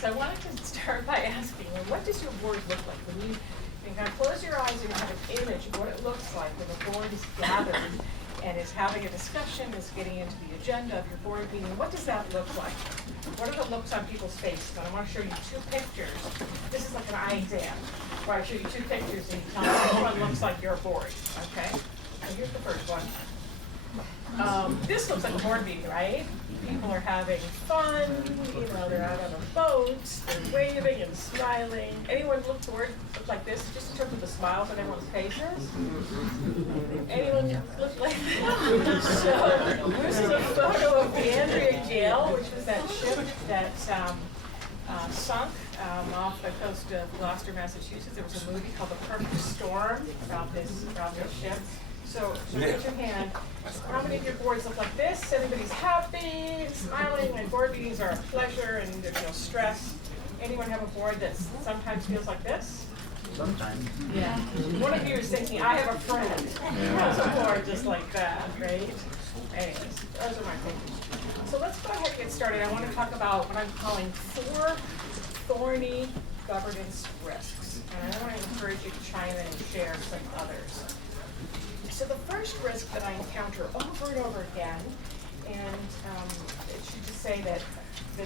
So I wanted to start by asking, what does your board look like? When you kind of close your eyes and you have an image of what it looks like when the board is gathered and is having a discussion, is getting into the agenda of your board meeting, what does that look like? What are the looks on people's faces? And I want to show you two pictures. This is like an eye exam, where I show you two pictures and you tell me which one looks like your board, okay? So here's the first one. This looks like a board meeting, right? People are having fun, they're out on a boat, they're waving and smiling. Anyone look like this, just in terms of the smiles on everyone's faces? Anyone look like that? So, this is a photo of the Andrea Gale, which was that ship that sunk off the coast of Gloucester, Massachusetts. There was a movie called The Perfect Storm about this ship. So raise your hand. How many of your boards look like this? Everybody's happy, smiling, and board meetings are a pleasure and there's no stress. Anyone have a board that sometimes feels like this? Sometimes. Yeah. One of you is thinking, I have a friend who has a board just like that, right? Anyways, those are my thinking. So let's go ahead and get started. I want to talk about what I'm calling 4 thorny governance risks. And I want to encourage you to chime in and share some others. So the first risk that I encounter over and over again, and it should just say that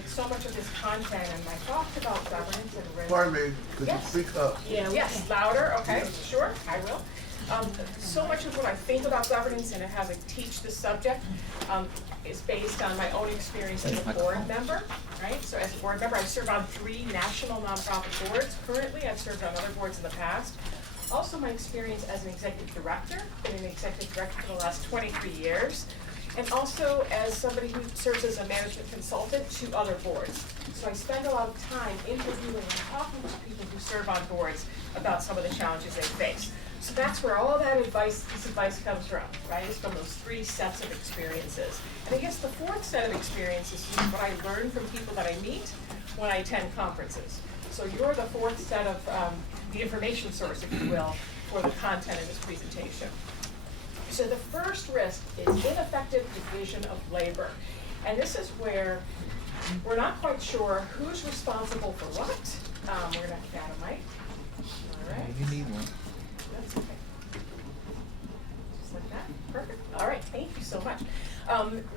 so much of this content, and I talked about governance and risk. Pardon me, could Yes. you speak up? Yeah, yes, louder, okay, sure, I will. So much of what I think about governance and how I teach the subject is based on my own experience as a board member, right? So as a board member, I serve on 3 national nonprofit boards. Currently, I've served on other boards in the past. Also, my experience as an executive director, been an executive director for the last 23 years, and also as somebody who serves as a management consultant to other boards. So I spend a lot of time interviewing and talking to people who serve on boards about some of the challenges they face. So that's where all that this advice comes from, right? It's from those 3 sets of experiences. And I guess the 4th set of experiences is what I learn from people that I meet when I attend conferences. So you're the 4th set of the information source, if you will, for the content of this presentation. So the first risk is ineffective division of labor. And this is where we're not quite sure who's responsible for what. We're going to have to add a mic. All right. You need one. That's okay. Just like that. Perfect. All right. Thank you so much.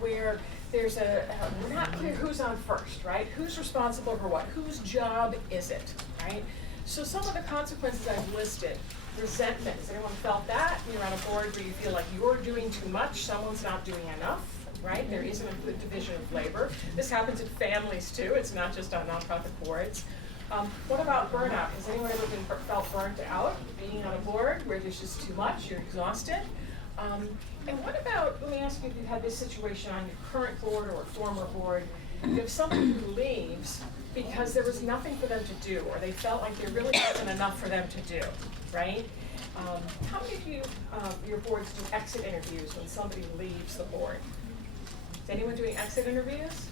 Where there's we're not clear who's on first, right? Who's responsible for what? Whose job is it, right? So some of the consequences I've listed: resentment. Has anyone felt that? You're on a board where you feel like you're doing too much, someone's not doing enough, right? There isn't a good division of labor. This happens in families too. It's not just on nonprofit boards. What about burnout? Has anyone ever felt burnt out being on a board where there's just too much, you're exhausted? And what about, let me ask you if you've had this situation on your current board or a former board, if someone who leaves because there was nothing for them to do, or they felt like there really wasn't enough for them to do, right? How many of you, your boards do exit interviews when somebody leaves the board? Is anyone doing exit interviews?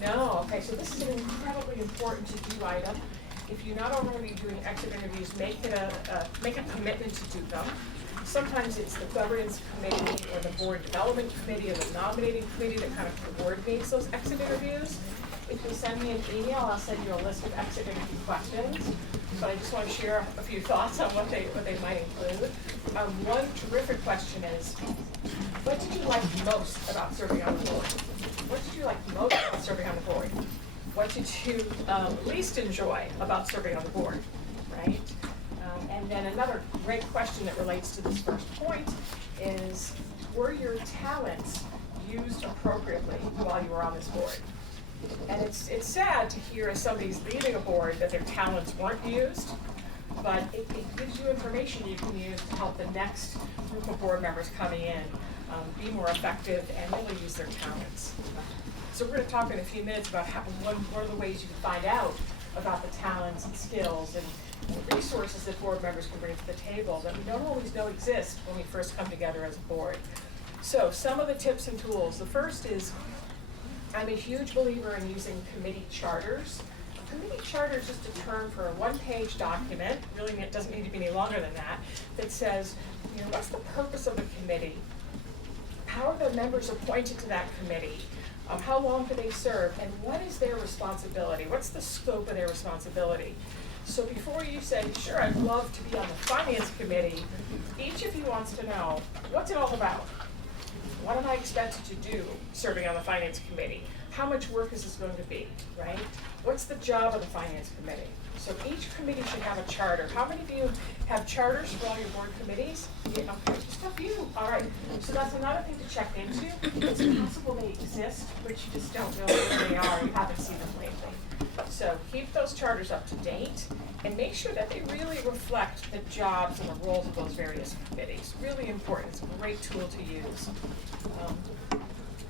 No, okay, so this is an incredibly important to-do item. If you're not already doing exit interviews, make a commitment to do them. Sometimes it's the governance committee or the board development committee or the nominating committee that kind of coordinates those exit interviews. If you send me an email, I'll send you a list of exit interview questions. But I just want to share a few thoughts on what they might include. One terrific question is, what did you like most about serving on the board? What did you like most about serving on the board? What did you least enjoy about serving on the board, right? And then another great question that relates to this first point is, were your talents used appropriately while you were on this board? And it's sad to hear as somebody's leaving a board that their talents weren't used, but it gives you information you can use to help the next group of board members coming in be more effective and really use their talents. So we're going to talk in a few minutes about one of the ways you can find out about the talents and skills and resources that board members can bring to the table that we don't always know exist when we first come together as a board. So some of the tips and tools. The first is, I'm a huge believer in using committee charters. A committee charter is just a term for a one-page document, really it doesn't need to be any longer than that, that says, what's the purpose of the committee? How are the members appointed to that committee? How long do they serve? And what is their responsibility? What's the scope of their responsibility? So before you say, sure, I'd love to be on the finance committee, each of you wants to know, what's it all about? What am I expected to do serving on the finance committee? How much work is this going to be, right? What's the job of the finance committee? So each committee should have a charter. How many of you have charters for all your board committees? Yeah, okay, just a few. All right. So that's another thing to check into. It's possible they exist, but you just don't know where they are. You haven't seen them lately. So keep those charters up to date and make sure that they really reflect the jobs and the roles of those various committees. Really important. It's a great tool to use.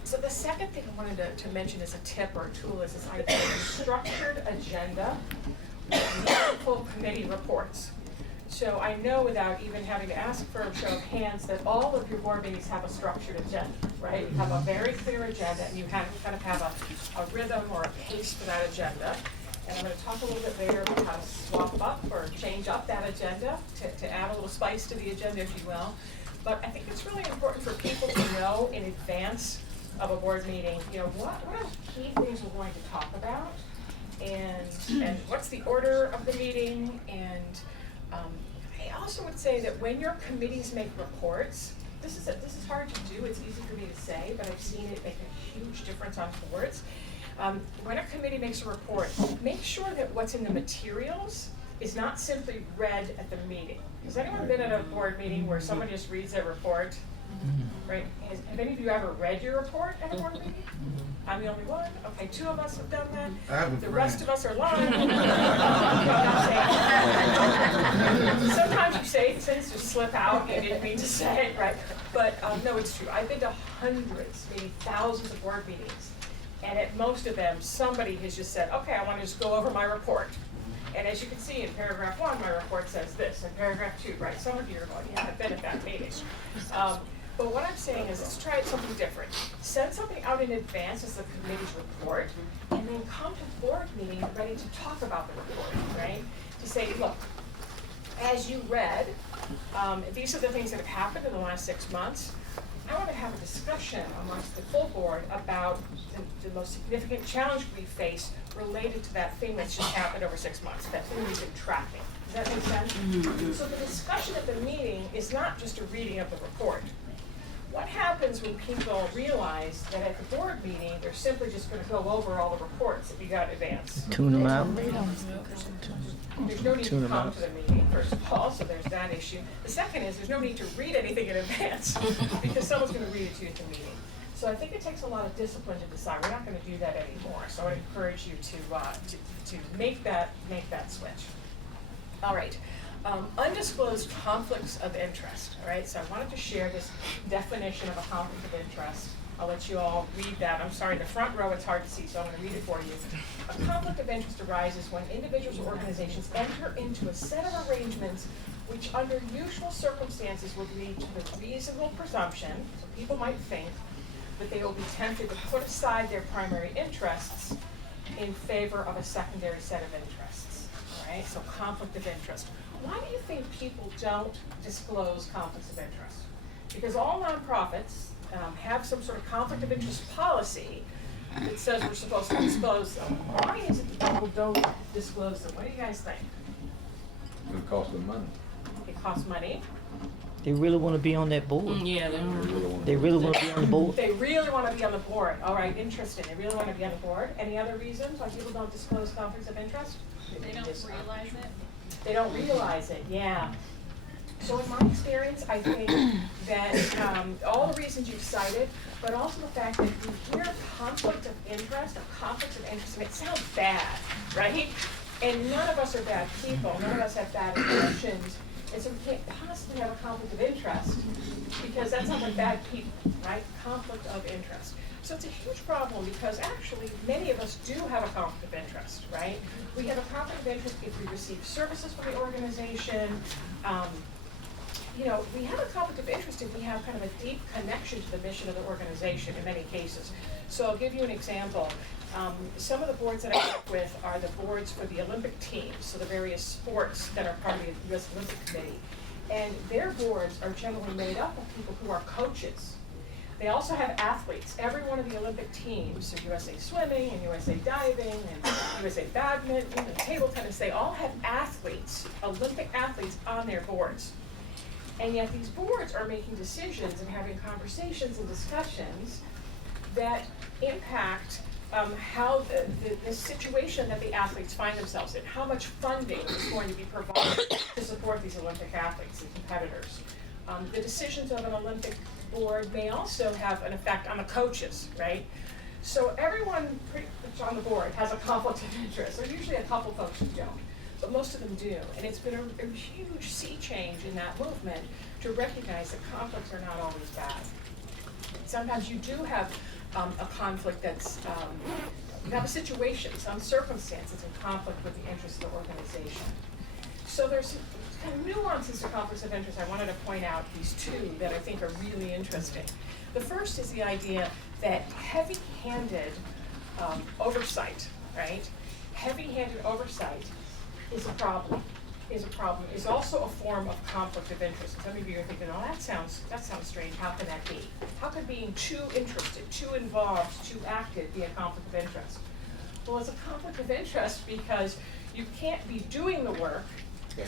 So the second thing I wanted to mention as a tip or a tool is this idea of a structured agenda with meaningful committee reports. So I know without even having to ask for a show of hands that all of your board meetings have a structured agenda, right? You have a very clear agenda and you kind of have a rhythm or a pace for that agenda. And I'm going to talk a little bit later about how to swap up or change up that agenda to add a little spice to the agenda, if you will. But I think it's really important for people to know in advance of a board meeting, you know, what are the key things we're going to talk about, and what's the order of the meeting, and I also would say that when your committees make reports, this is hard to do. It's easy for me to say, but I've seen it make a huge difference on boards. When a committee makes a report, make sure that what's in the materials is not simply read at the meeting. Has anyone been at a board meeting where someone just reads their report? Right? Have any of you ever read your report at a board meeting? I'm the only one. Okay, 2 of us have done that. The rest of us are lying. Sometimes you say things just slip out and you didn't mean to say it, right? But no, it's true. I've been to hundreds, maybe thousands of board meetings. And at most of them, somebody has just said, okay, I want to just go over my report. And as you can see in paragraph 1, my report says this. In paragraph 2, right? Some of you are going, yeah, I've been at that meeting. But what I'm saying is, let's try something different. Send something out in advance as the committee's report, and then come to the board meeting ready to talk about the report, right? To say, look, as you read, these are the things that have happened in the last 6 months. I want to have a discussion amongst the full board about the most significant challenge we face related to that thing that's just happened over 6 months, that thing we've been tracking. Does that make sense? Mm-hmm. So the discussion at the meeting is not just a reading of the report. What happens when people realize that at the board meeting, they're simply just going to go over all the reports that we got in advance? Tune them out. There's no need to come to the meeting, first of all, so there's that issue. The second is there's no need to read anything in advance because someone's going to read it to you at the meeting. So I think it takes a lot of discipline to decide. We're not going to do that anymore. So I would encourage you to make that switch. All right. Undisclosed conflicts of interest, all right? So I wanted to share this definition of a conflict of interest. I'll let you all read that. I'm sorry, the front row, it's hard to see, so I'm going to read it for you. A conflict of interest arises when individuals or organizations enter into a set of arrangements which under usual circumstances would lead to the reasonable presumption, so people might think, that they will be tempted to put aside their primary interests in favor of a secondary set of interests, all right? So conflict of interest. Why do you think people don't disclose conflicts of interest? Because all nonprofits have some sort of conflict of interest policy that says we're supposed to disclose them. Why is it that people don't disclose them? What do you guys think? It costs them money. It costs money. They really want to be on that board. Yeah, They really want to be on the board. They really want to be on the board. All right, interesting. They really want to be on the board. Any other reasons why people don't disclose conflicts of interest? They don't realize it. They don't realize it, yeah. So in my experience, I think that all the reasons you've cited, but also the fact that you hear conflict of interest, and it sounds bad, right? And none of us are bad people. None of us have bad intentions. And so we can't possibly have a conflict of interest because that sounds like bad people, right? Conflict of interest. So it's a huge problem because actually many of us do have a conflict of interest, right? We have a conflict of interest if we receive services from the organization. We have a conflict of interest if we have kind of a deep connection to the mission of the organization in many cases. So I'll give you an example. Some of the boards that I work with are the boards for the Olympic teams, so the various sports that are part of the U.S. Olympic Committee. And their boards are generally made up of people who are coaches. They also have athletes. Every one of the Olympic teams, so USA Swimming and USA Diving and USA Badminton and table tennis, they all have athletes, Olympic athletes on their boards. And yet these boards are making decisions and having conversations and discussions that impact how the situation that the athletes find themselves in, how much funding is going to be provided to support these Olympic athletes and competitors. The decisions of an Olympic board may also have an effect on the coaches, right? So everyone pretty much on the board has a conflict of interest. There's usually a couple folks who don't, but most of them do. And it's been a huge sea change in that movement to recognize that conflicts are not always bad. Sometimes you do have a conflict that's, you have a situation, some circumstances in conflict with the interests of the organization. So there's kind of nuances to conflicts of interest. I wanted to point out these two that I think are really interesting. The first is the idea that heavy-handed oversight, right? Heavy-handed oversight is a problem. Is also a form of conflict of interest. Some of you are thinking, oh, that sounds strange. How can that be? How could being too interested, too involved, too active be a conflict of interest? Well, it's a conflict of interest because you can't be doing the work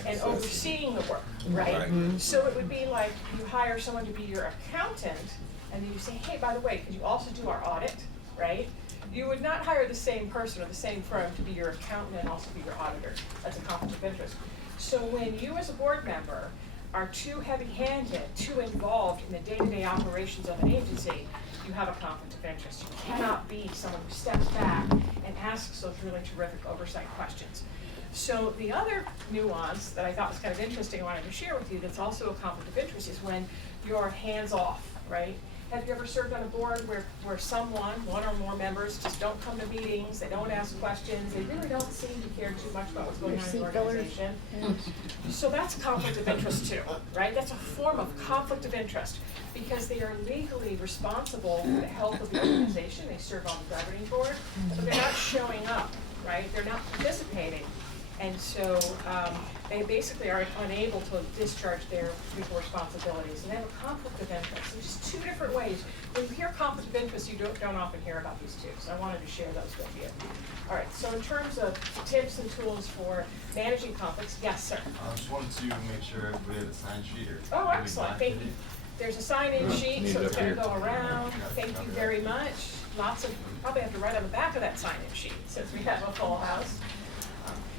and overseeing the work, right? So it would be like you hire someone to be your accountant, and then you say, hey, by the way, could you also do our audit, right? You would not hire the same person or the same firm to be your accountant and also be your auditor. That's a conflict of interest. So when you as a board member are too heavy-handed, too involved in the day-to-day operations of an agency, you have a conflict of interest. You cannot be someone who steps back and asks those really terrific oversight questions. So the other nuance that I thought was kind of interesting I wanted to share with you that's also a conflict of interest is when you're hands-off, right? Have you ever served on a board where one or more members just don't come to meetings, they don't ask questions, they really don't seem to care too much about what's going on in the organization? So that's conflict of interest too, right? That's a form of conflict of interest because they are legally responsible for the health of the organization. They serve on the governing board, but they're not showing up, right? They're not participating. And so they basically are unable to discharge their legal responsibilities. And they have a conflict of interest. There's just two different ways. When you hear conflict of interest, you don't often hear about these two. So I wanted to share those with you. All right, so in terms of tips and tools for managing conflicts, yes, sir? I just wanted to make sure everybody had a sign sheet here. Oh, excellent. Thank you. There's a sign-in sheet, so it's going to go around. Thank you very much. Probably have to write on the back of that sign-in sheet since we have a full house.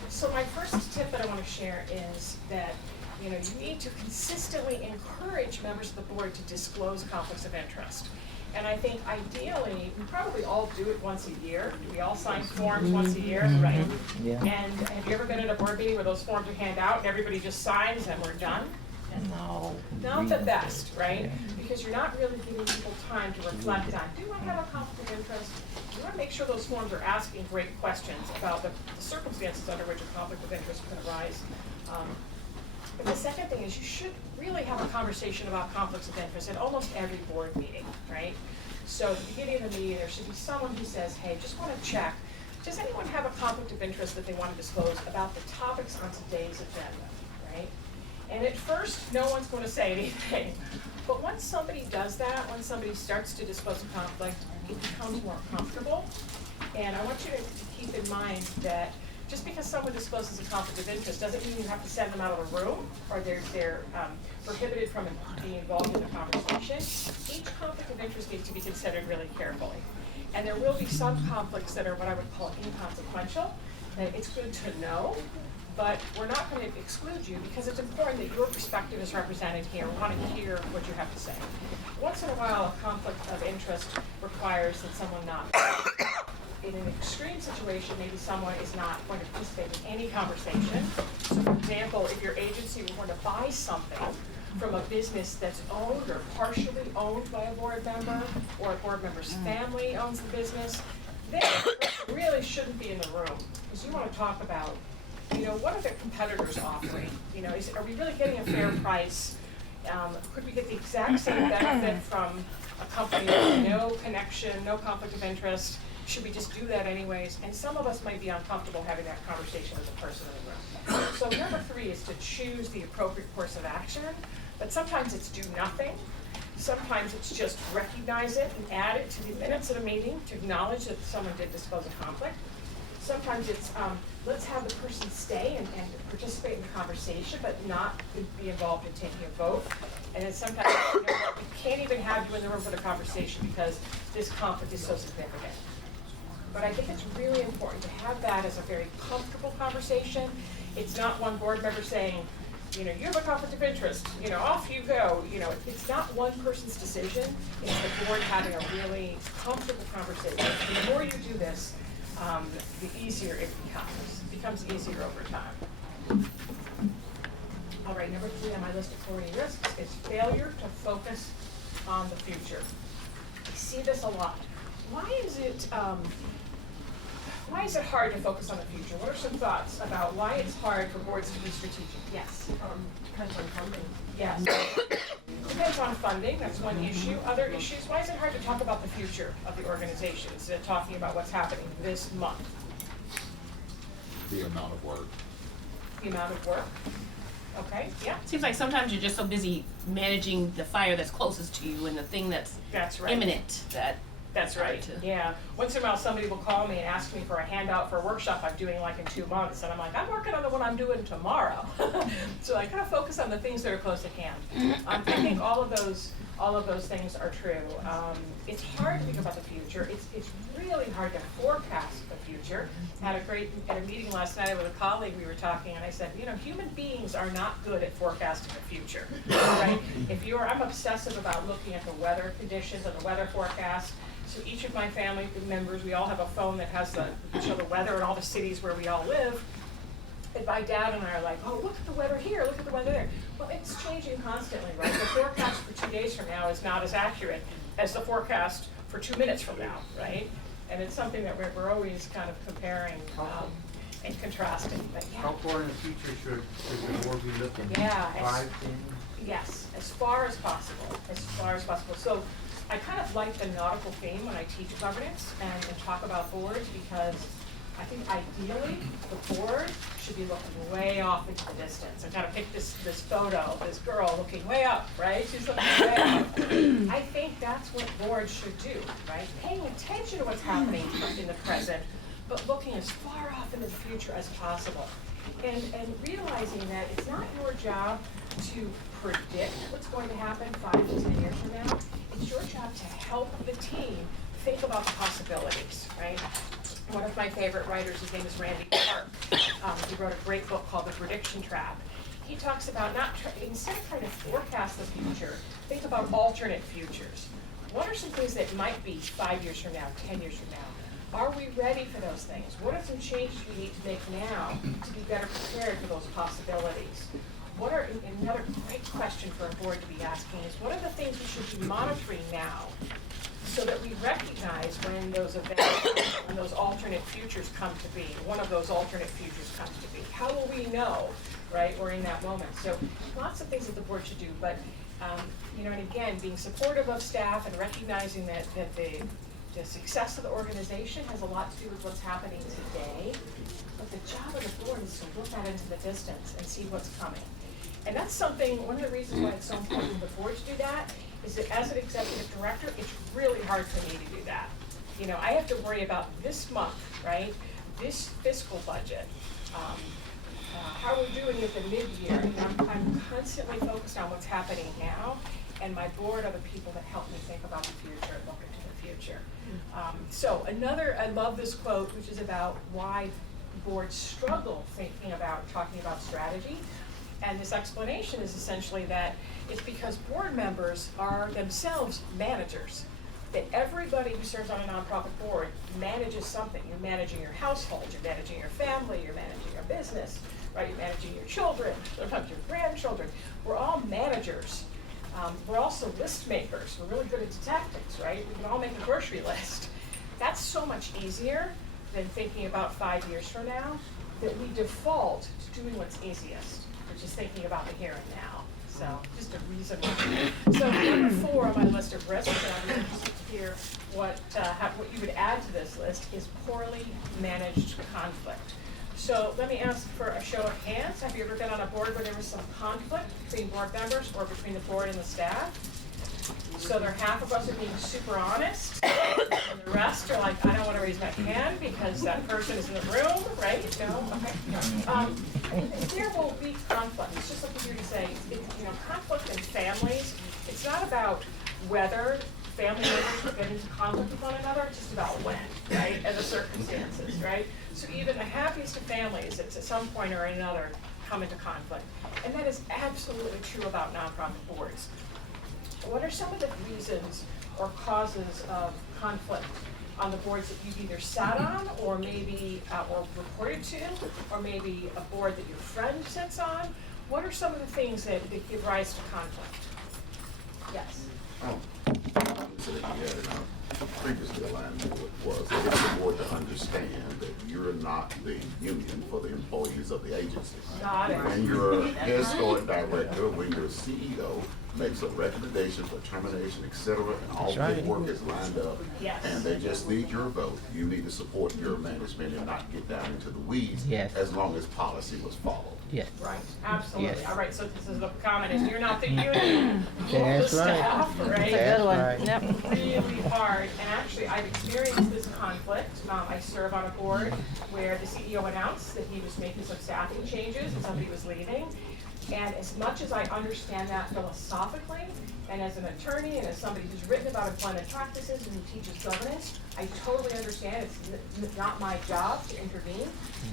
So my first tip that I want to share is that you need to consistently encourage members of the board to disclose conflicts of interest. And I think ideally, we probably all do it once a year. We all sign forms once a year, right? Yeah. And have you ever been at a board meeting where those forms are handed out and everybody just signs and we're done? No. Not the best, right? Because you're not really giving people time to reflect on, do I have a conflict of interest? You want to make sure those forms are asking great questions about the circumstances under which a conflict of interest can arise. But the second thing is you should really have a conversation about conflicts of interest at almost every board meeting, right? So at the beginning of the meeting, there should be someone who says, hey, just want to check, does anyone have a conflict of interest that they want to disclose about the topics on today's agenda, right? And at first, no one's going to say anything. But once somebody does that, once somebody starts to disclose a conflict, it becomes more comfortable. And I want you to keep in mind that just because someone discloses a conflict of interest doesn't mean you have to send them out of the room or they're prohibited from being involved in the conversation. Each conflict of interest needs to be considered really carefully. And there will be some conflicts that are what I would call inconsequential. And it's good to know. But we're not going to exclude you because it's important that your perspective is represented here. We want to hear what you have to say. Once in a while, a conflict of interest requires that someone not. In an extreme situation, maybe someone is not going to participate in any conversation. So, for example, if your agency were going to buy something from a business that's owned or partially owned by a board member, or a board member's family owns the business, they really shouldn't be in the room because you want to talk about what are the competitors offering? Are we really getting a fair price? Could we get the exact same benefit from a company with no connection, no conflict of interest? Should we just do that anyways? And some of us might be uncomfortable having that conversation with the person in the room. So number 3 is to choose the appropriate course of action, but sometimes it's do nothing. Sometimes it's just recognize it and add it to the minutes of the meeting to acknowledge that someone did disclose a conflict. Sometimes it's, let's have the person stay and participate in the conversation, but not be involved in taking a vote. And then sometimes, you know, we can't even have you in the room for the conversation because this conflict is so significant. But I think it's really important to have that as a very comfortable conversation. It's not one board member saying, you know, you have a conflict of interest, you know, off you go. You know, it's not one person's decision. It's the board having a really comfortable conversation. And the more you do this, the easier it becomes. It becomes easier over time. All right, number 3 on my list of 40 risks is failure to focus on the future. I see this a lot. Why is it hard to focus on the future? What are some thoughts about why it's hard for boards to be strategic? Yes. Depends on funding. Yes. Depends on funding, that's one issue. Other issues, why is it hard to talk about the future of the organization instead of talking about what's happening this month? The amount of work. The amount of work? Okay, yeah, Seems like sometimes you're just so busy managing the fire that's closest to you and the thing that's that's right. imminent that That's hard right, to- yeah. Once in a while, somebody will call me and ask me for a handout for a workshop I'm doing like in 2 months, and I'm like, I'm working on the one I'm doing tomorrow. So I kind of focus on the things that are close at hand. I think all of those things are true. It's hard to think about the future. It's really hard to forecast the future. At a meeting last night with a colleague, we were talking, and I said, you know, human beings are not good at forecasting the future, right? I'm obsessive about looking at the weather conditions and the weather forecast. So each of my family members, we all have a phone that has show the weather in all the cities where we all live. And my dad and I are like, oh, look at the weather here, look at the weather there. Well, it's changing constantly, right? The forecast for 2 days from now is not as accurate as the forecast for 2 minutes from now, right? And it's something that we're always kind of comparing and contrasting. But yeah. How far in the future should the board be looking? Yeah, 5, 10? Yes, as far as possible, as far as possible. So I kind of like the nautical theme when I teach governance and talk about boards, because I think ideally the board should be looking way off into the distance. I kind of picked this photo of this girl looking way up, right? She's looking way up. I think that's what boards should do, right? Paying attention to what's happening in the present, but looking as far off into the future as possible. And realizing that it's not your job to predict what's going to happen 5 to 10 years from now. It's your job to help the team think about the possibilities, right? One of my favorite writers, his name is Randy Clark. He wrote a great book called The Prediction Trap. He talks about instead of trying to forecast the future, think about alternate futures. What are some things that might be 5 years from now, 10 years from now? Are we ready for those things? What are some changes we need to make now to be better prepared for those possibilities? Another great question for a board to be asking is, what are the things we should be monitoring now so that we recognize when those events, when those alternate futures come to be, one of those alternate futures comes to be? How will we know, right, we're in that moment? So lots of things that the board should do, but, you know, and again, being supportive of staff and recognizing that the success of the organization has a lot to do with what's happening today, but the job of the board is to look out into the distance and see what's coming. And that's something, one of the reasons why it's so important for the board to do that is that as an executive director, it's really hard for me to do that. You know, I have to worry about this month, right? This fiscal budget, how we're doing at the mid-year. And I'm constantly focused on what's happening now, and my board are the people that help me think about the future and look into the future. I love this quote, which is about why boards struggle talking about strategy. And this explanation is essentially that it's because board members are themselves managers. That everybody who serves on a nonprofit board manages something. You're managing your household, you're managing your family, you're managing your business, right? You're managing your children, sometimes your grandchildren. We're all managers. We're also list makers. We're really good at tactics, right? We can all make a grocery list. That's so much easier than thinking about 5 years from now, that we default to doing what's easiest, which is thinking about the here and now. So just a reason why. So number 4 on my list of risks, and I'm interested to hear what you would add to this list, is poorly managed conflict. So let me ask for a show of hands. Have you ever been on a board where there was some conflict between board members or between the board and the staff? So there are half of us are being super honest, and the rest are like, I don't want to raise my hand because that person is in the room, right? No, okay. There will be conflict. It's just like you're to say, conflict in families. It's not about whether family members will get into conflict with one another. It's just about when, right, and the circumstances, right? So even the happiest of families, it's at some point or another come into conflict, and that is absolutely true about nonprofit boards. What are some of the reasons or causes of conflict on the boards that you've either sat on or maybe or reported to, or maybe a board that your friend sits on? What are some of the things that give rise to conflict? Yes. So that you had in our previously aligned board was that it's the board to understand that you're not the union for the employees of the agency. Got it. When your historic director, when your CEO makes a recommendation for termination, et cetera, and all That's right. paperwork is lined up, Yes. and they just need your vote, you need to support your management and not get down into the weeds Yes. as long as policy was followed. Yes. Right, absolutely. Yes. All right, so this is the comment is you're not the union, the That's right. staff, right? That's right. Yep. Really hard, and actually I've experienced this conflict. I serve on a board where the CEO announced that he was making some staffing changes and somebody was leaving. And as much as I understand that philosophically, and as an attorney and as somebody who's written about employment practices and who teaches governance, I totally understand it's not my job to intervene.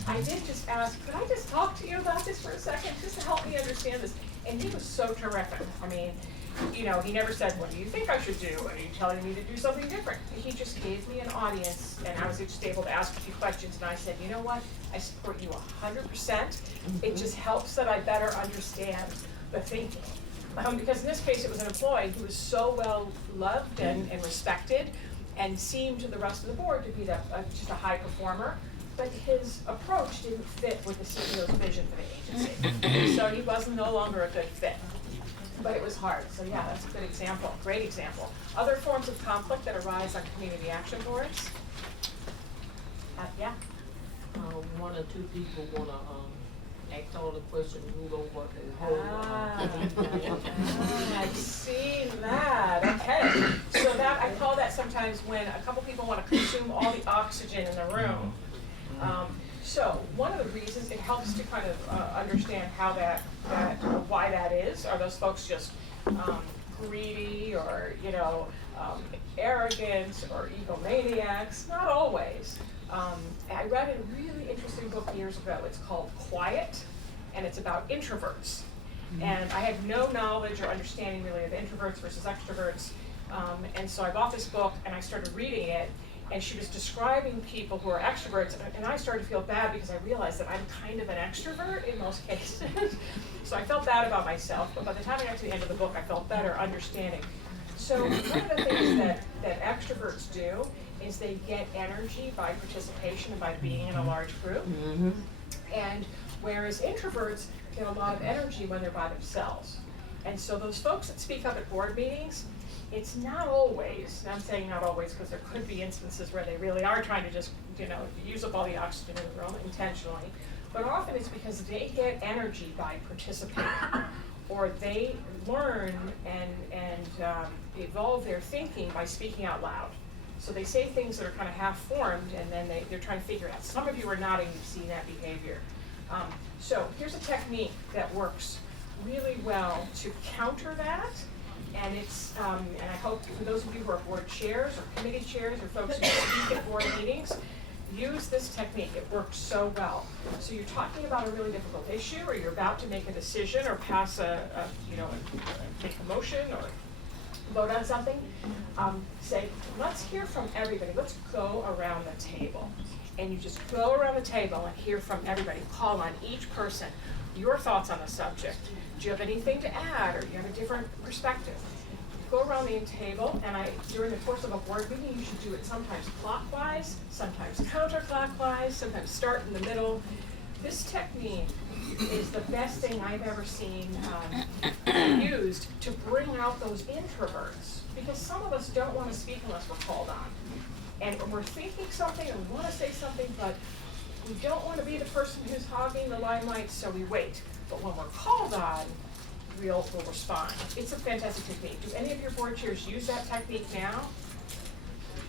I did just ask, could I just talk to you about this for a second, just to help me understand this? And he was so terrific. I mean, he never said, what do you think I should do? Are you telling me to do something different? He just gave me an audience, and I was just able to ask a few questions, and I said, you know what? I support you 100%. It just helps that I better understand the thinking. Because in this case, it was an employee who was so well loved and respected, and seemed to the rest of the board to be just a high performer. But his approach didn't fit with the CEO's vision for the agency. So he was no longer a good fit. But it was hard. So yeah, that's a good example, great example. Other forms of conflict that arise on community action boards? Yeah? One or two people wanna, ask all the questions, move over and hold. I've seen that, okay. So that, I call that sometimes when a couple people wanna consume all the oxygen in the room. So one of the reasons it helps to kind of understand how why that is. Are those folks just greedy or arrogant or egomaniacs? Not always. I read a really interesting book years ago. It's called Quiet, and it's about introverts. And I had no knowledge or understanding really of introverts versus extroverts. And so I bought this book and I started reading it. And she was describing people who are extroverts, and I started to feel bad because I realized that I'm kind of an extrovert in most cases. So I felt bad about myself, but by the time I got to the end of the book, I felt better understanding. So one of the things that extroverts do is they get energy by participation and by being in a large group. Mm-hmm. And whereas introverts get a lot of energy when they're by themselves. And so those folks that speak up at board meetings, it's not always, and I'm saying not always because there could be instances where they really are trying to just, use up all the oxygen in the room intentionally, but often it's because they get energy by participating, or they learn and evolve their thinking by speaking out loud. So they say things that are kind of half-formed, and then they're trying to figure it out. Some of you are nodding, you've seen that behavior. So here's a technique that works really well to counter that. And it's, and I hope for those of you who are board chairs or committee chairs or folks who speak at board meetings, use this technique. It works so well. So you're talking about a really difficult issue, or you're about to make a decision or pass make a motion or vote on something. Say, let's hear from everybody. Let's go around the table. And you just go around the table and hear from everybody. Call on each person your thoughts on the subject. Do you have anything to add, or do you have a different perspective? Go around the table, and during the course of a board meeting, you should do it sometimes clockwise, sometimes counterclockwise, sometimes start in the middle. This technique is the best thing I've ever seen used to bring out those introverts, because some of us don't want to speak unless we're called on. And we're thinking something, and we want to say something, but we don't want to be the person who's hogging the limelight, so we wait. But when we're called on, will respond. It's a fantastic technique. Do any of your board chairs use that technique now?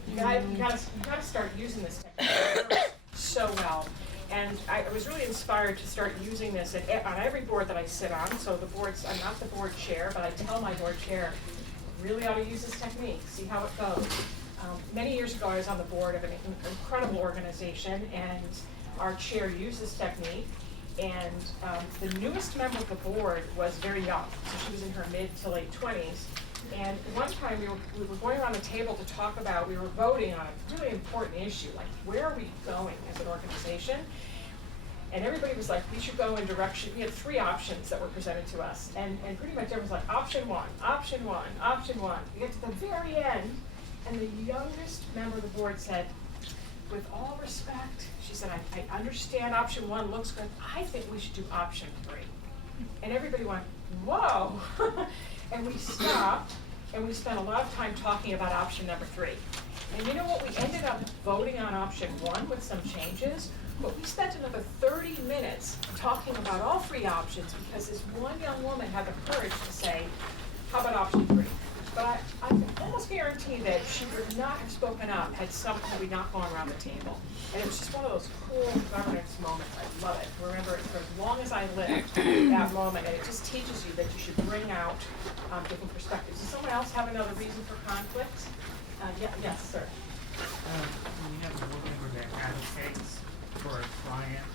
You gotta start using this technique. It works so well. And I was really inspired to start using this on every board that I sit on. So the boards, I'm not the board chair, but I tell my board chair, really ought to use this technique, see how it goes. Many years ago, I was on the board of an incredible organization, and our chair used this technique. And the newest member of the board was very young, so she was in her mid to late 20s. And one time we were going around the table to talk about, we were voting on a really important issue, like where are we going as an organization? And everybody was like, we should go in direction, we had 3 options that were presented to us. And pretty much everyone was like, option 1, option 1, option 1. We get to the very end, and the youngest member of the board said, with all respect, she said, I understand option 1 looks good, I think we should do option 3. And everybody went, whoa. And we stopped, and we spent a lot of time talking about option number 3. And you know what, we ended up voting on option 1 with some changes, but we spent another 30 minutes talking about all 3 options because this one young woman had the courage to say, how about option 3? But I can almost guarantee that she would not have spoken up had we not gone around the table. And it was just one of those cool governance moments. I love it. Remember it for as long as I live, that moment. And it just teaches you that you should bring out different perspectives. Does someone else have another reason for conflict? Yes, sir. We have a board member that advocates for a client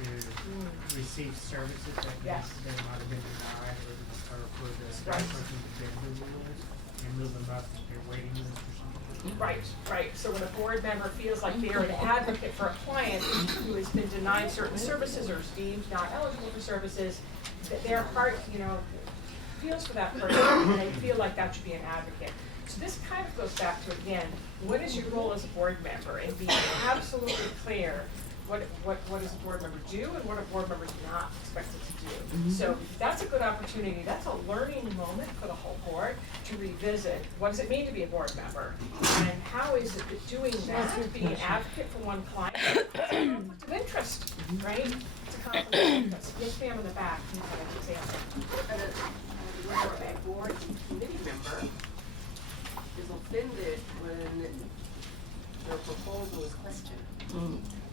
to receive services that Yes. they might have been denied, or for the Right. person to bend the rules and move them up their waiting list or something. Right. So when a board member feels like they're an advocate for a client who has been denied certain services or is deemed not eligible for services, their heart, feels for that person, and they feel like that should be an advocate. So this kind of goes back to, again, what is your role as a board member, and being absolutely clear what does a board member do and what a board member is not expected to do. So that's a good opportunity. That's a learning moment for the whole board to revisit what does it mean to be a board member, and how is it that doing that, being an advocate for one client, it's a conflict of interest, right? It's a conflict of interest. Yes, ma'am, in the back, you have an example. A board committee member is offended when their proposal is questioned.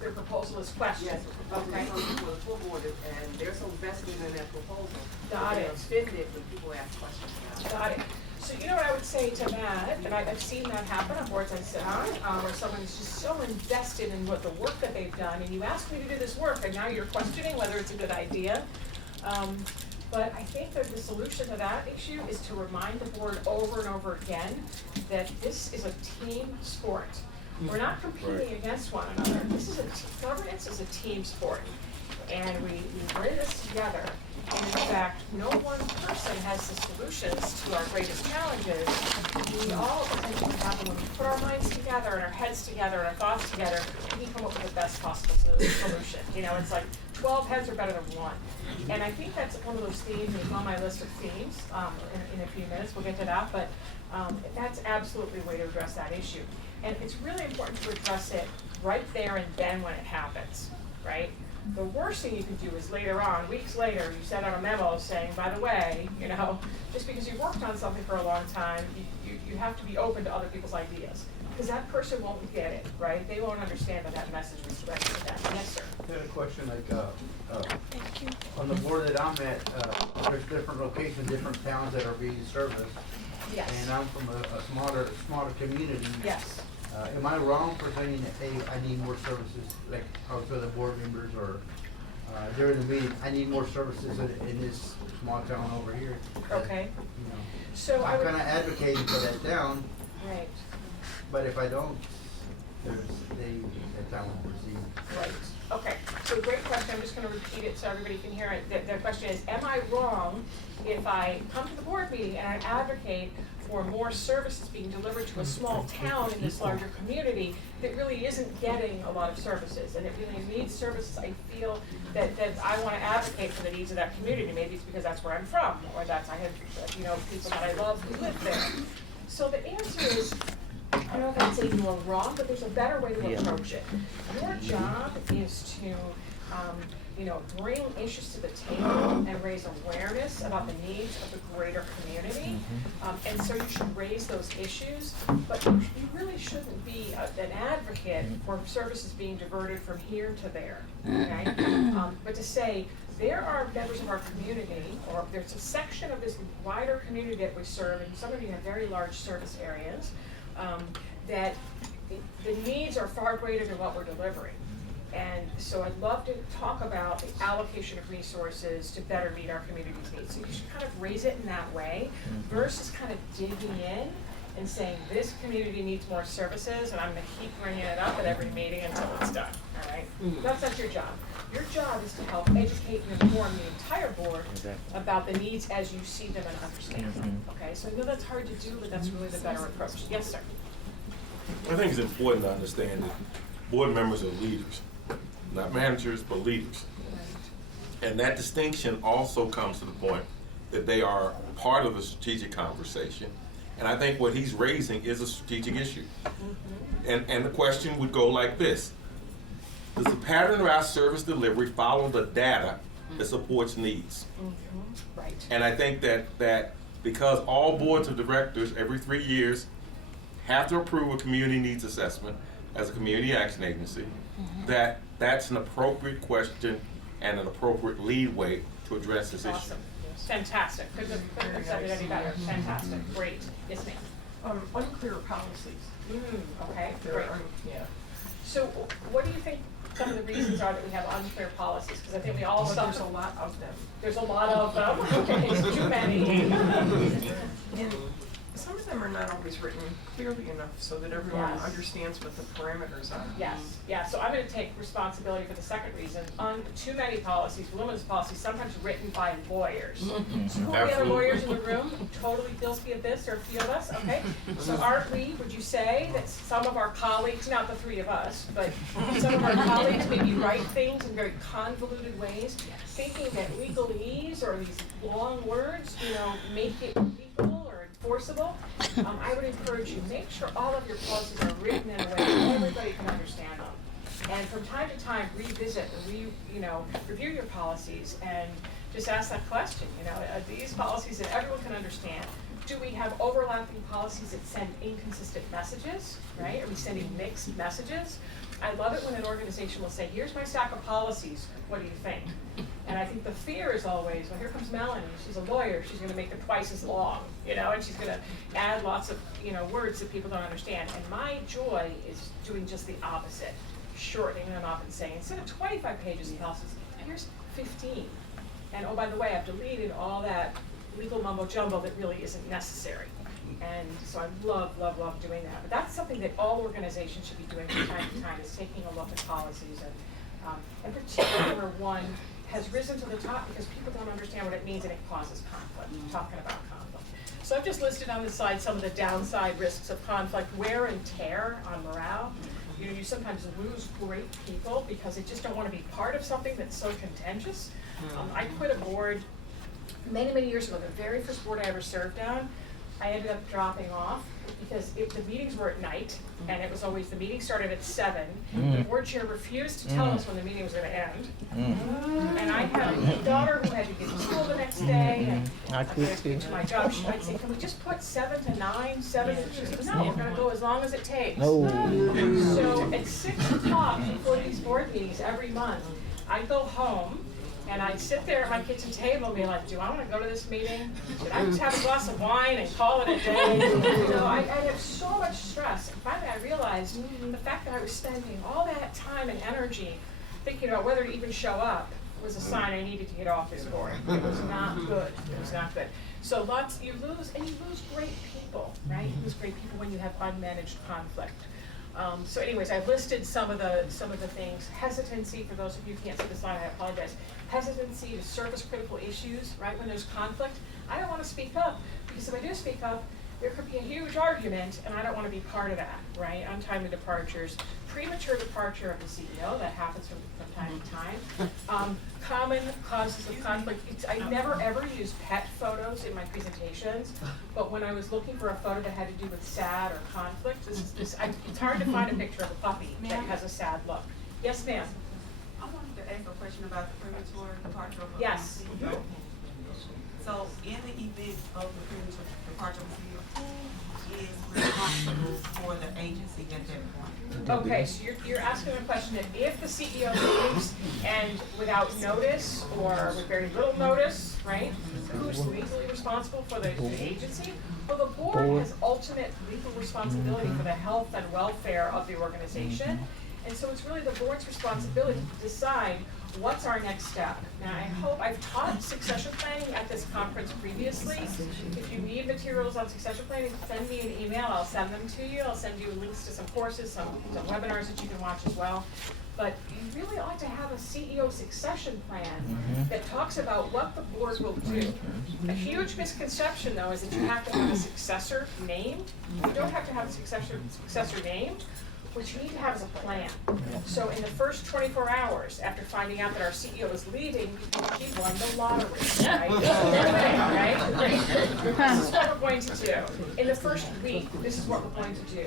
Their proposal is questioned. Yes, a proposal Okay. comes from the full board, and they're so vested in that proposal. Got They're it. offended when people ask questions about it. Got it. So you know what I would say to that, and I've seen that happen on boards I sit on, where someone is just so invested in what the work that they've done, and you ask me to do this work, and now you're questioning whether it's a good idea. But I think that the solution to that issue is to remind the board over and over again that this is a team sport. We're not competing against one another. Governance is a team sport. And we're in this together. And in fact, no one person has the solutions to our greatest challenges. We all essentially have them when we put our minds together and our heads together and our thoughts together, we can come up with the best possible solution. It's like 12 heads are better than one. And I think that's one of those themes that's on my list of themes. In a few minutes, we'll get to that. But that's absolutely a way to address that issue. And it's really important to address it right there and then when it happens, right? The worst thing you can do is later on, weeks later, you send out a memo saying, by the way, just because you worked on something for a long time, you have to be open to other people's ideas. Because that person won't get it, right? They won't understand that message was directed to them. Yes, sir. I had a question, on the board that I'm at, there's different locations, different towns that are being serviced. Yes. And I'm from a smaller community. Yes. Am I wrong for saying that, hey, I need more services, like, to the board members, or during the meeting, I need more services in this small town over here? Okay. So I I'm would. kinda advocating for that town, Right. but if I don't, that town won't receive. Right. Okay. So great question. I'm just going to repeat it so everybody can hear it. The question is, am I wrong if I come to the board meeting and I advocate for more services being delivered to a small town in this larger community that really isn't getting a lot of services, and it really needs services? I feel that I want to advocate for the needs of that community. Maybe it's because that's where I'm from, or I have people that I love who live there. So the answer is, I don't know if I'd say you are wrong, but there's a better way to approach it. Your job is to bring issues to the table and raise awareness about the needs of the greater community. And so you should raise those issues, but you really shouldn't be an advocate for services being diverted from here to there, okay? But to say, there are members of our community, or there's a section of this wider community that we serve, and some of you have very large service areas, that the needs are far greater than what we're delivering. And so I'd love to talk about the allocation of resources to better meet our community's needs. So you should kind of raise it in that way versus kind of digging in and saying this community needs more services and I'm gonna keep bringing it up at every meeting until it's done, all right? That's not your job. Your job is to help educate and inform the entire board about the needs as you see them and understand them, okay? So I know that's hard to do, but that's really the better approach. Yes, sir? I think it's important to understand that board members are leaders, not managers, but leaders. And that distinction also comes to the point that they are part of a strategic conversation. And I think what he's raising is a strategic issue. And the question would go like this. Does the pattern of our service delivery follow the data that supports needs? Right. And I think that because all boards of directors every 3 years have to approve a community needs assessment as a community action agency, that's an appropriate question and an appropriate leadway to address this issue. Awesome. Fantastic. Couldn't have said it any better. Fantastic. Great. Yes, ma'am. Unclear policies. Okay, There great. are, yeah. So what do you think some of the reasons are that we have unclear policies? Because I think we all But suffer. there's a lot of them. There's a lot of them. Okay, it's too many. And some of them are not always written clearly enough so that everyone Yes. understands what the parameters are. Yes, yeah, so I'm gonna take responsibility for the second reason. On too many policies, voluminous policies, sometimes written by lawyers. So who are the other lawyers in the room totally guilty of this or feel this? Okay, so aren't we, would you say that some of our colleagues, not the three of us, but some of our colleagues maybe write things in very convoluted ways, thinking that legalese or these long words, make it legal or enforceable? I would encourage you, make sure all of your policies are written in a way that everybody can understand them. And from time to time, revisit and review your policies and just ask that question, are these policies that everyone can understand? Do we have overlapping policies that send inconsistent messages, right? Are we sending mixed messages? I love it when an organization will say, here's my stack of policies, what do you think? And I think the fear is always, well, here comes Melanie, she's a lawyer, she's gonna make them twice as long, and she's gonna add lots of, words that people don't understand. And my joy is doing just the opposite, shortening them up and saying, instead of 25 pages of policies, here's 15. And oh, by the way, I've deleted all that legal mumbo jumbo that really isn't necessary. And so I love, love, love doing that. But that's something that all organizations should be doing from time to time, is taking a look at policies. And in particular, one has risen to the top because people don't understand what it means and it causes conflict. I'm talking about conflict. So I've just listed on the side some of the downside risks of conflict, wear and tear on morale. You sometimes lose great people because they just don't want to be part of something that's so contentious. I quit a board many, many years ago, the very first board I ever served on. I ended up dropping off because the meetings were at night, and it was always, the meeting started at 7. The board chair refused to tell us when the meeting was gonna end. And I had a daughter who had to get to school the next day, and I quit too. to my job, I'd say, can we just put 7 to 9, 7 to 2? She said, no, we're gonna go as long as it takes. No. So at 6 o'clock before these board meetings every month, I'd go home, and I'd sit there at my kitchen table and be like, do I want to go to this meeting? Should I just have a glass of wine and call it a day? I'd have so much stress. And finally I realized the fact that I was spending all that time and energy thinking about whether to even show up was a sign I needed to get off this board. It was not good. It was not good. So you lose great people, right? You lose great people when you have unmanaged conflict. So anyways, I've listed some of the things. Hesitancy, for those of you who can't see the slide, I apologize. Hesitancy to service critical issues, right? When there's conflict, I don't want to speak up because if I do speak up, there could be a huge argument and I don't want to be part of that, right? Untimely departures, premature departure of the CEO, that happens from time to time. Common causes of conflict. I never ever use pet photos in my presentations, but when I was looking for a photo that had to do with sad or conflict, it's hard to find a picture of a puppy that has a sad look. Yes, ma'am. I wanted to ask a question about the premature departure of a Yes. CEO. So in the event of the premature departure of a CEO, who is responsible for the agency at that point? Okay, so you're asking a question that if the CEO leaves and without notice or with very little notice, right? Who's legally responsible for the agency? Well, the board has ultimate legal responsibility for the health and welfare of the organization. And so it's really the board's responsibility to decide what's our next step. Now, I've taught succession planning at this conference previously. If you need materials on succession planning, send me an email, I'll send them to you. I'll send you links to some courses, some webinars that you can watch as well. But you really ought to have a CEO succession plan that talks about what the board will do. A huge misconception, though, is that you have to have a successor named. You don't have to have a successor named. What you need to have is a plan. So in the first 24 hours after finding out that our CEO is leaving, she won the lottery, right? This is what we're going to do. In the first week, this is what we're going to do.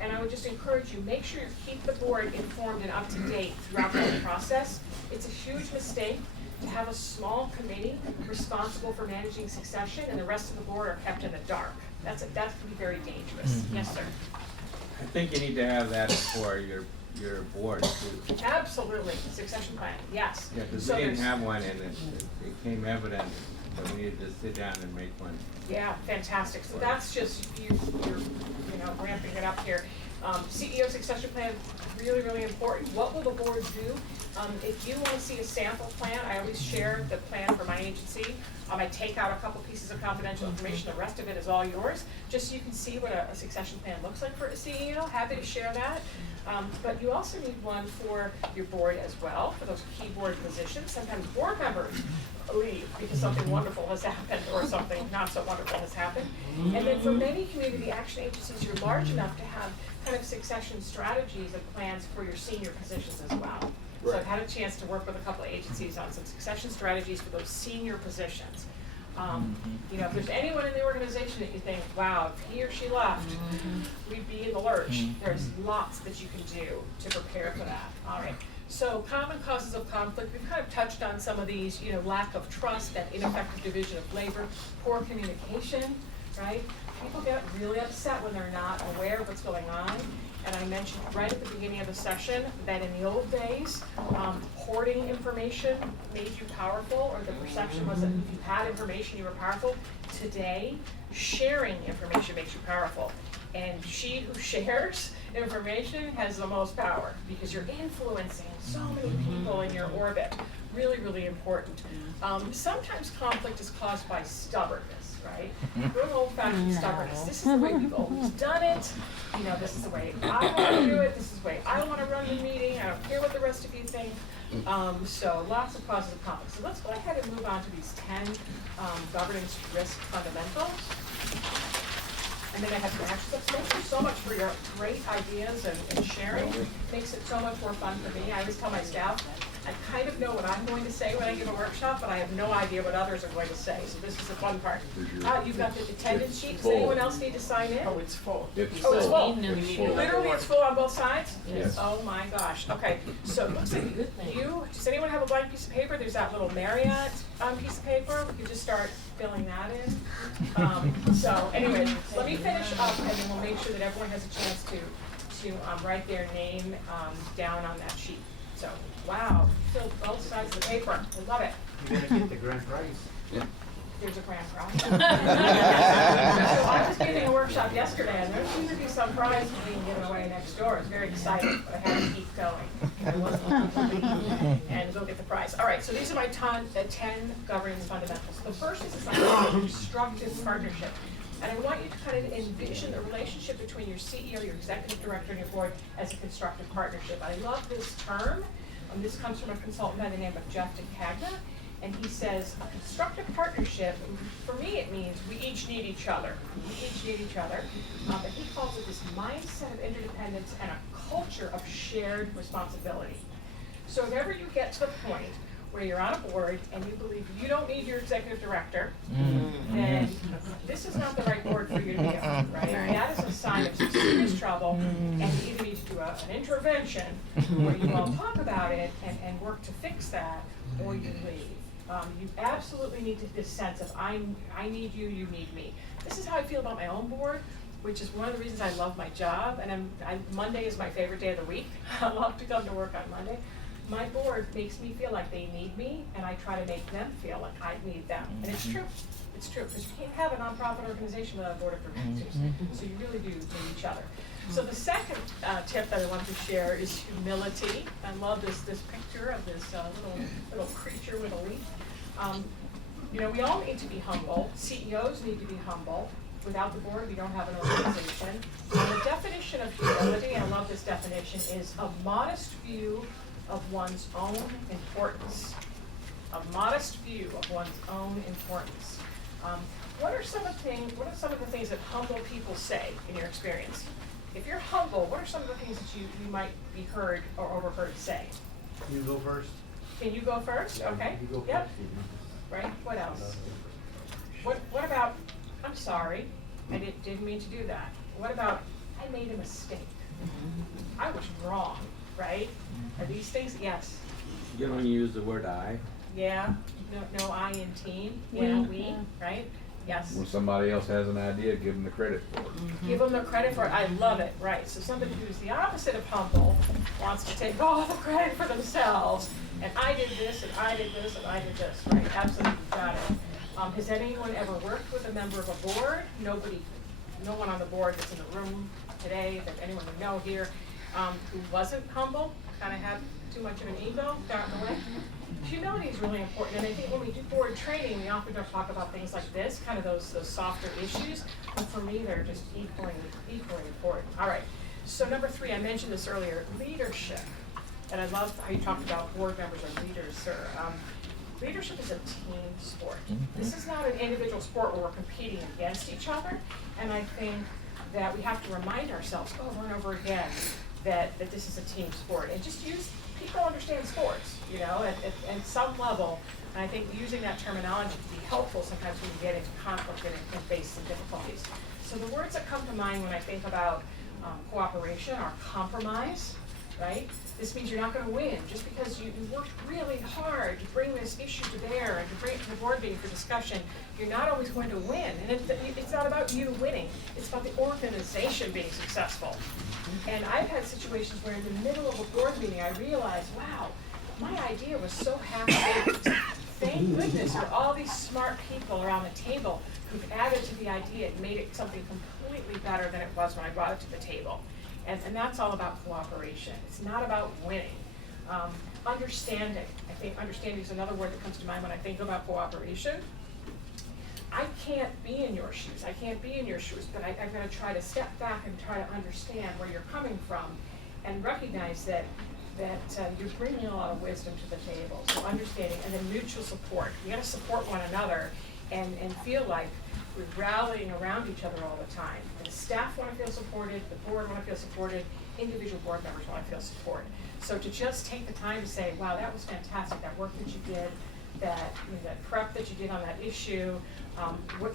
And I would just encourage you, make sure you keep the board informed and up to date throughout the process. It's a huge mistake to have a small committee responsible for managing succession and the rest of the board are kept in the dark. That can be very dangerous. Yes, sir. I think you need to have that for your board too. Absolutely, succession plan, yes. Yeah, because So we didn't there's- have one and it became evident that we needed to sit down and make one. Yeah, fantastic. So that's just you're ramping it up here. CEO succession plan, really, really important. What will the board do? If you want to see a sample plan, I always share the plan for my agency. I take out a couple pieces of confidential information. The rest of it is all yours, just so you can see what a succession plan looks like for a CEO. Happy to share that. But you also need one for your board as well, for those key board positions. Sometimes board members leave because something wonderful has happened or something not so wonderful has happened. And then for many community action agencies, you're large enough to have kind of succession strategies and plans for your senior positions as well. So I've had a chance to work with a couple of agencies on some succession strategies for those senior positions. If there's anyone in the organization that you think, wow, if he or she left, we'd be in the lurch. There's lots that you can do to prepare for that. All right. So common causes of conflict, we've kind of touched on some of these, lack of trust, that ineffective division of labor, poor communication, right? People get really upset when they're not aware of what's going on. And I mentioned right at the beginning of the session that in the old days, hoarding information made you powerful, or the perception was that if you had information, you were powerful. Today, sharing information makes you powerful. And she who shares information has the most power because you're influencing so many people in your orbit. Really, really important. Sometimes conflict is caused by stubbornness, right? Good old-fashioned stubbornness. This is the way we've always done it. This is the way I want to do it. This is the way I want to run the meeting. I don't care what the rest of you think. So lots of causes of conflict. So let's go ahead and move on to these 10 governance risk fundamentals. And then I have some actions. Thank you so much for your great ideas and sharing. Makes it so much more fun for me. I always tell my staff, I kind of know what I'm going to say when I give a workshop, but I have no idea what others are going to say. So this is the fun part. You've got the attendance sheet. Does anyone else need to sign in? Oh, it's full. It's Oh, it's full. full. It's full. Literally, it's full on both sides? Yes. Oh my gosh. Okay, so does anyone have a blank piece of paper? There's that little Marriott piece of paper. We can just start filling that in. So anyway, let me finish up and then we'll make sure that everyone has a chance to write their name down on that sheet. So, wow, filled both sides of the paper. I love it. You're gonna get the grand prize. There's a grand prize. So I was giving a workshop yesterday, and there seemed to be some prize being given away next door. I was very excited, but I had to keep going. I wasn't and go get the prize. All right, so these are my 10 governance fundamentals. The first is a constructive partnership. And I want you to kind of envision the relationship between your CEO, your executive director, and your board as a constructive partnership. I love this term. This comes from a consultant by the name of Jeff DeCagna. And he says, a constructive partnership, for me it means we each need each other. We each need each other. But he calls it this mindset of interdependence and a culture of shared responsibility. So if ever you get to the point where you're on a board and you believe you don't need your executive director, then this is not the right board for you to be on, right? That is a sign of some serious trouble, and you either need to do an intervention where you all talk about it and work to fix that, or you leave. You absolutely need this sense of I need you, you need me. This is how I feel about my own board, which is one of the reasons I love my job. And Monday is my favorite day of the week. I love to come to work on Monday. My board makes me feel like they need me, and I try to make them feel like I need them. And it's true. It's true, because you can't have a nonprofit organization without a board of directors. So you really do need each other. So the second tip that I want to share is humility. I love this picture of this little creature with a leaf. You know, we all need to be humble. CEOs need to be humble. Without the board, we don't have an organization. And the definition of humility, I love this definition, is a modest view of one's own importance. A modest view of one's own importance. What are some of the things that humble people say in your experience? If you're humble, what are some of the things that you might be heard or overheard say? You go first. Can you go first? Okay. You go Yep. first. Right. What else? What about, I'm sorry, I didn't mean to do that. What about, I made a mistake. I was wrong, right? Are these things? Yes. You don't use the word I. Yeah. No I in team. Yeah, we, right? Yes. When somebody else has an idea, give them the credit for it. Give them the credit for it. I love it. Right. So somebody who's the opposite of humble wants to take all the credit for themselves. And I did this, and I did this, and I did this. Right. Absolutely. Got it. Has anyone ever worked with a member of a board? Nobody. No one on the board that's in the room today that anyone would know here who wasn't humble, kind of had too much of an ego, got in the way. Humility is really important, and I think when we do board training, we often don't talk about things like this, kind of those softer issues, but for me, they're just equally important. All right, so number 3, I mentioned this earlier, leadership, and I love how you talked about board members are leaders, sir. Leadership is a team sport. This is not an individual sport where we're competing against each other, and I think that we have to remind ourselves over and over again that this is a team sport, and just people understand sports, you know, at some level, and I think using that terminology can be helpful sometimes when you get into conflict and face some difficulties. So the words that come to mind when I think about cooperation are compromise, right? This means you're not going to win just because you worked really hard to bring this issue to bear and to bring it to the board meeting for discussion. You're not always going to win, and it's not about you winning. It's about the organization being successful. And I've had situations where in the middle of a board meeting, I realized, wow, my idea was so half-baked. Thank goodness there are all these smart people around the table who've added to the idea and made it something completely better than it was when I brought it to the table. And that's all about cooperation. It's not about winning. Understanding. I think understanding is another word that comes to mind when I think about cooperation. I can't be in your shoes. I can't be in your shoes, but I've got to try to step back and try to understand where you're coming from and recognize that you're bringing a lot of wisdom to the table. So understanding, and then mutual support. You got to support one another and feel like we're rallying around each other all the time. The staff want to feel supported, the board want to feel supported, individual board members want to feel supported. So to just take the time to say, wow, that was fantastic, that work that you did, that prep that you did on that issue, what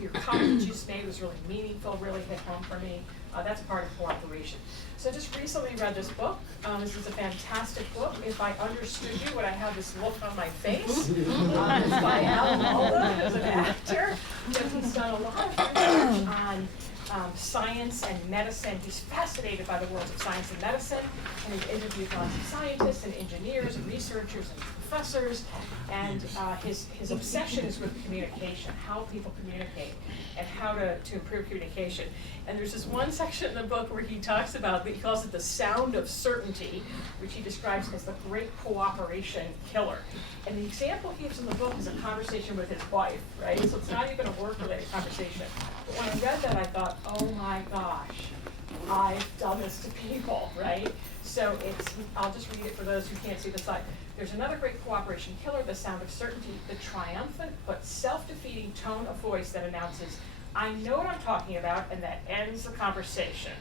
your comment you just made was really meaningful, really hit home for me. That's part of cooperation. So I just recently read this book. This is a fantastic book. If I Understood You, Would I Have This Look on My Face? It's by Alan Alda, who's an actor. He's done a lot of research on science and medicine. He's fascinated by the worlds of science and medicine, and he's interviewed lots of scientists and engineers and researchers and professors, and his obsession is with communication, how people communicate, and how to improve communication. And there's this one section in the book where he talks about, he calls it the sound of certainty, which he describes as the great cooperation killer. And the example he gives in the book is a conversation with his wife, right? So it's not even a work-related conversation. But when I read that, I thought, oh my gosh, I've done this to people, right? So I'll just read it for those who can't see the slide. There's another great cooperation killer, the sound of certainty, the triumphant but self-defeating tone of voice that announces, I know what I'm talking about, and that ends the conversation.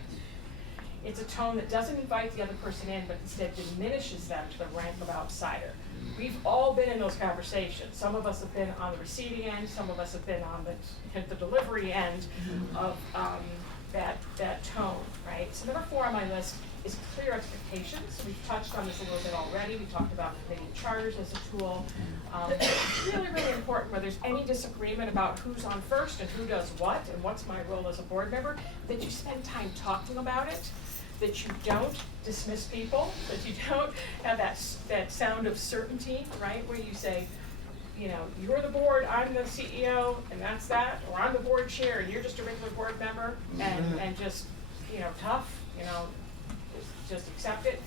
It's a tone that doesn't invite the other person in, but instead diminishes them to the rank of outsider. We've all been in those conversations. Some of us have been on the receiving end, some of us have been on the delivery end of that tone, right? So number 4 on my list is clear expectations. We've touched on this a little bit already. We talked about committee charters as a tool. Really, really important where there's any disagreement about who's on first and who does what and what's my role as a board member, that you spend time talking about it, that you don't dismiss people, that you don't have that sound of certainty, right? Where you say, you know, you're the board, I'm the CEO, and that's that, or I'm the board chair and you're just a regular board member, and just, you know, tough, you know, just accept it.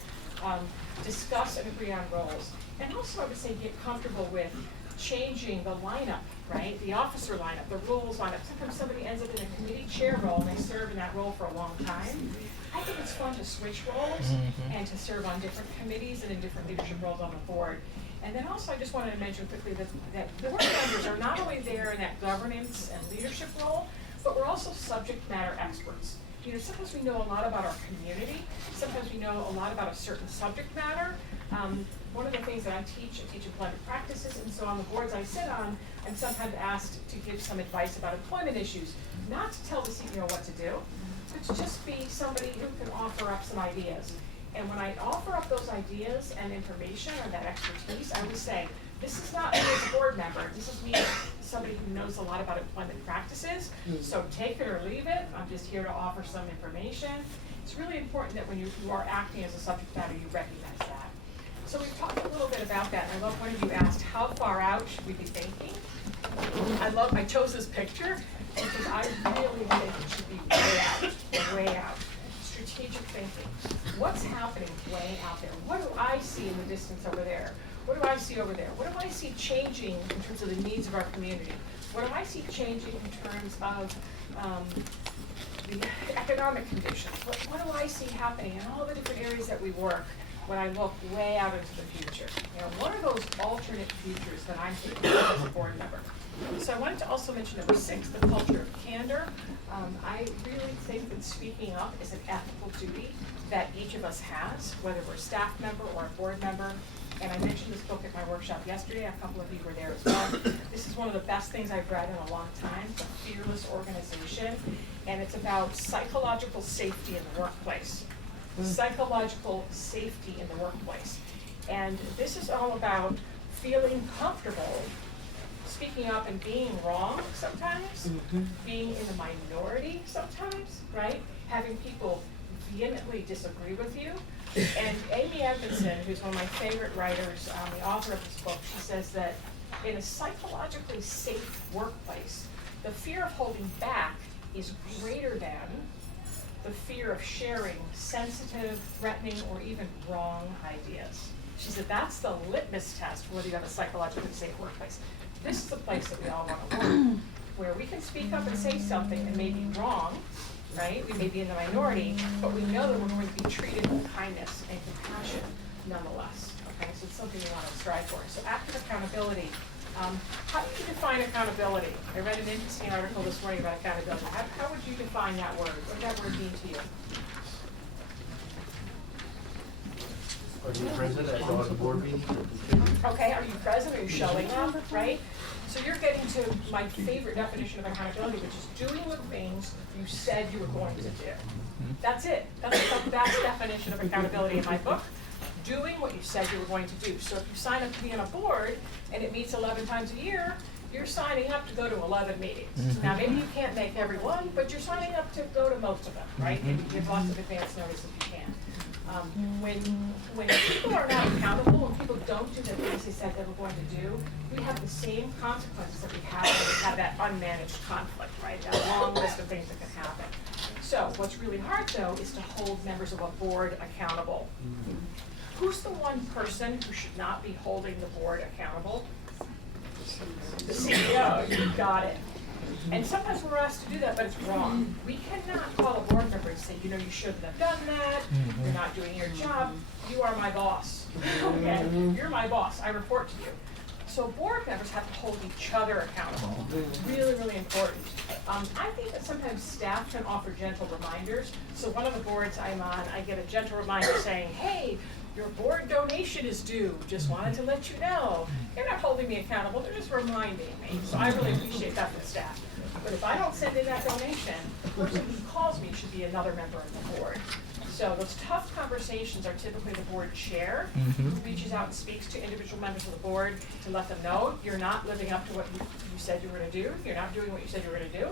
Discuss and agree on roles. And also I would say get comfortable with changing the lineup, right? The officer lineup, the roles lineup. Sometimes somebody ends up in a committee chair role and they serve in that role for a long time. I think it's fun to switch roles and to serve on different committees and in different leadership roles on the board. And then also I just wanted to mention quickly that board members are not only there in that governance and leadership role, but we're also subject matter experts. You know, sometimes we know a lot about our community. Sometimes we know a lot about a certain subject matter. One of the things that I teach employment practices, and so on the boards I sit on, I'm sometimes asked to give some advice about employment issues, not to tell the CEO what to do, but to just be somebody who can offer up some ideas. And when I offer up those ideas and information or that expertise, I always say, this is not me as a board member, this is me, somebody who knows a lot about employment practices, so take it or leave it, I'm just here to offer some information. It's really important that when you are acting as a subject matter, you recognize that. So we've talked a little bit about that, and I love one of you asked, how far out should we be thinking? I chose this picture because I really think it should be way out. Strategic thinking. What's happening way out there? What do I see in the distance over there? What do I see over there? What do I see changing in terms of the needs of our community? What do I see changing in terms of the economic conditions? What do I see happening in all the different areas that we work when I look way out into the future? You know, what are those alternate futures that I'm thinking of as a board member? So I wanted to also mention number 6, the culture of candor. I really think that speaking up is an ethical duty that each of us has, whether we're a staff member or a board member. And I mentioned this book at my workshop yesterday. A couple of you were there as well. This is one of the best things I've read in a long time, The Fearless Organization. And it's about psychological safety in the workplace. Psychological safety in the workplace. And this is all about feeling comfortable speaking up and being wrong sometimes, being in the minority sometimes, right? Having people vehemently disagree with you. And Amy Edmondson, who's one of my favorite writers, the author of this book, she says that in a psychologically safe workplace, the fear of holding back is greater than the fear of sharing sensitive, threatening, or even wrong ideas. She said that's the litmus test for whether you have a psychologically safe workplace. This is the place that we all want to work, where we can speak up and say something that may be wrong, right? We may be in the minority, but we know that we're going to be treated with kindness and compassion nonetheless. Okay, so it's something we want to strive for. So active accountability. How do you define accountability? I read an interesting article this morning about accountability. How would you define that word? What does that word mean to you? Are you present at all the board meetings? Okay, are you present? Are you showing up, right? So you're getting to my favorite definition of accountability, which is doing the things you said you were going to do. That's it. That's the best definition of accountability in my book. Doing what you said you were going to do. So if you sign up to be on a board and it meets 11 times a year, you're signing up to go to 11 meetings. Now maybe you can't make every one, but you're signing up to go to most of them, right? And you give lots of advance notice if you can. When people are not accountable, when people don't do the things they said they were going to do, we have the same consequences that we have when we have that unmanaged conflict, right? That long list of things that can happen. So what's really hard though is to hold members of a board accountable. Who's the one person who should not be holding the board accountable? The CEO. You got it. And sometimes we're asked to do that, but it's wrong. We cannot call a board member and say, you know, you shouldn't have done that. You're not doing your job. You are my boss. Okay? You're my boss. I report to you. So board members have to hold each other accountable. Really, really important. I think that sometimes staff can offer gentle reminders. So one of the boards I'm on, I get a gentle reminder saying, hey, your board donation is due. Just wanted to let you know. They're not holding me accountable. They're just reminding me. So I really appreciate that from staff. But if I don't send in that donation, the person who calls me should be another member of the board. So those tough conversations are typically the board chair who reaches out and speaks to individual members of the board to let them know you're not living up to what you said you were gonna do, you're not doing what you said you were gonna do.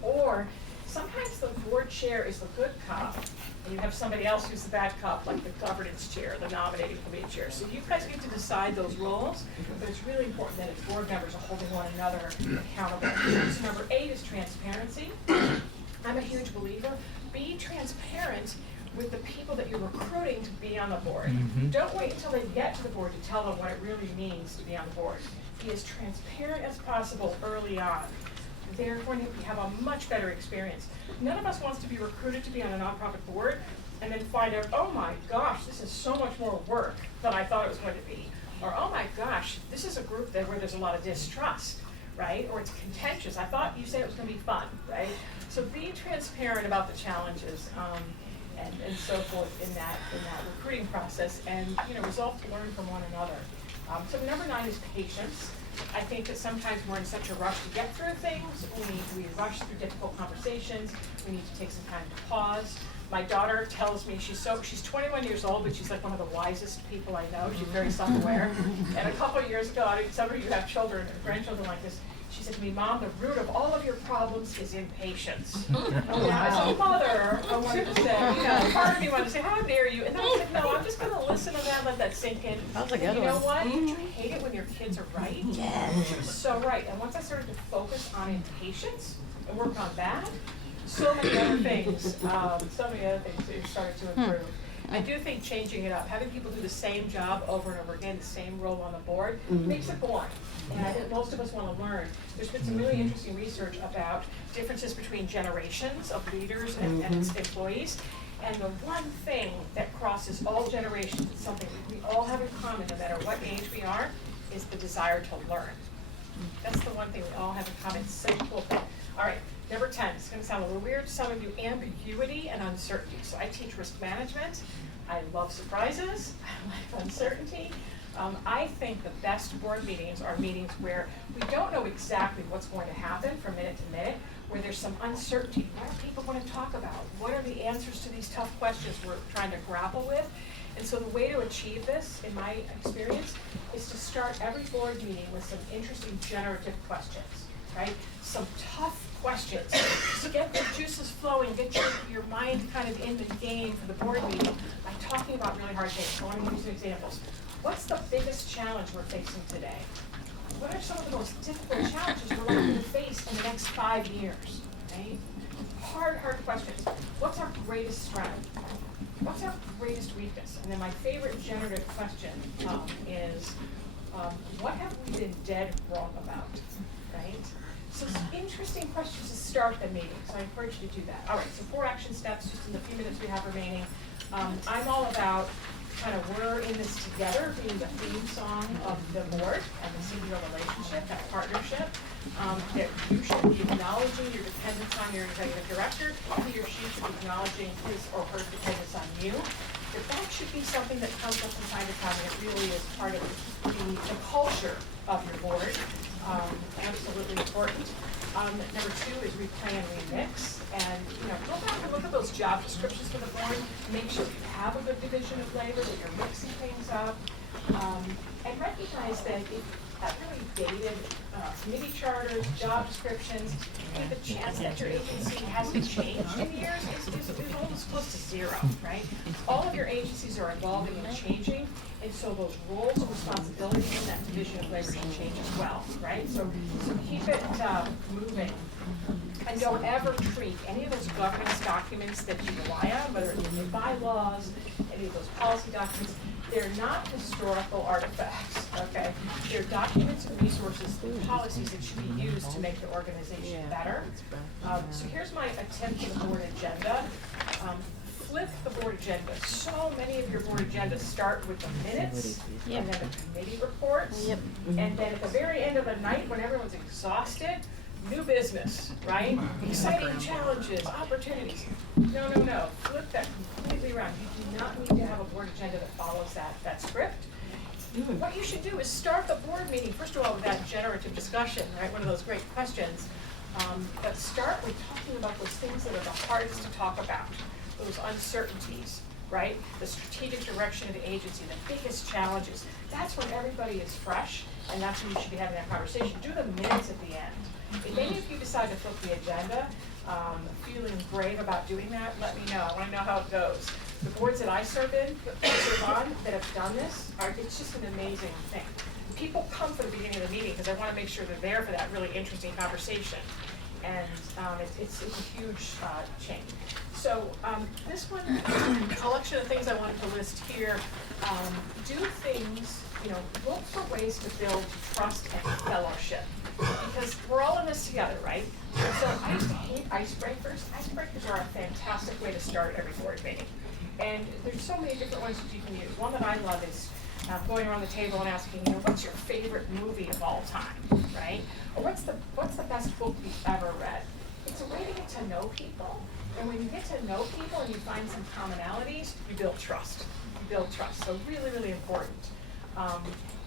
Or sometimes the board chair is the good cop, and you have somebody else who's the bad cop, like the governance chair, the nominating committee chair. So you guys get to decide those roles, but it's really important that as board members are holding one another accountable. So number 8 is transparency. I'm a huge believer. Be transparent with the people that you're recruiting to be on the board. Don't wait until they get to the board to tell them what it really means to be on the board. Be as transparent as possible early on. They're going to have a much better experience. None of us wants to be recruited to be on a nonprofit board and then find out, oh my gosh, this is so much more work than I thought it was going to be. Or, oh my gosh, this is a group where there's a lot of distrust, right? Or it's contentious. I thought you said it was going to be fun, right? So be transparent about the challenges and so forth in that recruiting process, and resolve to learn from one another. So number 9 is patience. I think that sometimes we're in such a rush to get through things. We rush through difficult conversations. We need to take some time to pause. My daughter tells me she's 21 years old, but she's like one of the wisest people I know. She's very self-aware. And a couple of years ago, some of you have children or grandchildren like this. She said to me, Mom, the root of all of your problems is impatience. As a mother, I wanted to say, part of me wanted to say, how dare you? And then I said, no, I'm just going to listen to that, let that sink in. And you know what? You hate it when your kids are right. She was so right. And once I started to focus on impatience and work on that, so many other things started to improve. I do think changing it up, having people do the same job over and over again, the same role on the board, makes it boring. And I think most of us want to learn. There's been some really interesting research about differences between generations of leaders and employees. And the one thing that crosses all generations, it's something we all have in common, no matter what age we are, is the desire to learn. That's the one thing we all have in common. It's so cool. All right, number 10. It's going to sound a little weird to some of you, ambiguity and uncertainty. So I teach risk management. I love surprises. I like uncertainty. I think the best board meetings are meetings where we don't know exactly what's going to happen from minute to minute, where there's some uncertainty. What do people want to talk about? What are the answers to these tough questions we're trying to grapple with? And so the way to achieve this, in my experience, is to start every board meeting with some interesting generative questions, right? Some tough questions. So get the juices flowing, get your mind kind of in the game for the board meeting by talking about really hard things. I want to give you some examples. What's the biggest challenge we're facing today? What are some of the most difficult challenges we're likely to face in the next 5 years, right? Hard questions. What's our greatest strength? What's our greatest weakness? And then my favorite generative question is, what have we been dead wrong about, right? So interesting questions to start the meeting, so I encourage you to do that. All right, so 4 action steps, just in the few minutes we have remaining. I'm all about kind of we're in this together, being the theme song of the board and the CEO relationship, that partnership. That you should be acknowledging your dependence on your executive director. He or she should be acknowledging his or her dependence on you. That should be something that comes up from time to time, and it really is part of the culture of your board. Absolutely important. Number 2 is replay and remix. And go back and look at those job descriptions for the board. Make sure you have a good division of labor, that you're mixing things up. And recognize that if that really dated committee charters, job descriptions, the chance that your agency hasn't changed in years is almost close to 0, right? All of your agencies are evolving and changing, and so those roles and responsibilities in that division of labor should change as well, right? So keep it moving. And don't ever treat any of those governance documents that you rely on, whether it's the bylaws, any of those policy documents, they're not historical artifacts, okay? They're documents and resources and policies that should be used to make the organization better. So here's my attempt to the board agenda. Flip the board agenda. So many of your board agendas start with the minutes and then the committee reports. And then at the very end of the night, when everyone's exhausted, new business, right? Exciting challenges, opportunities. No. Flip that completely around. You do not need to have a board agenda that follows that script. What you should do is start the board meeting, first of all, with that generative discussion, right? One of those great questions. But start with talking about those things that are the hardest to talk about, those uncertainties, right? The strategic direction of the agency, the biggest challenges. That's when everybody is fresh, and that's when you should be having that conversation. Do the minutes at the end. If any of you decide to flip the agenda, feeling brave about doing that, let me know. I want to know how it goes. The boards that I serve on that have done this, it's just an amazing thing. People come for the beginning of the meeting because I want to make sure they're there for that really interesting conversation. And it's a huge change. So this one, collection of things I wanted to list here. Do things, look for ways to build trust and fellowship. Because we're all in this together, right? And so I used to hate icebreakers. Icebreakers are a fantastic way to start every board meeting. And there's so many different ones that you can use. One that I love is going around the table and asking, what's your favorite movie of all time, right? Or what's the best book you've ever read? It's a way to get to know people. And when you get to know people and you find some commonalities, you build trust. So really, really important.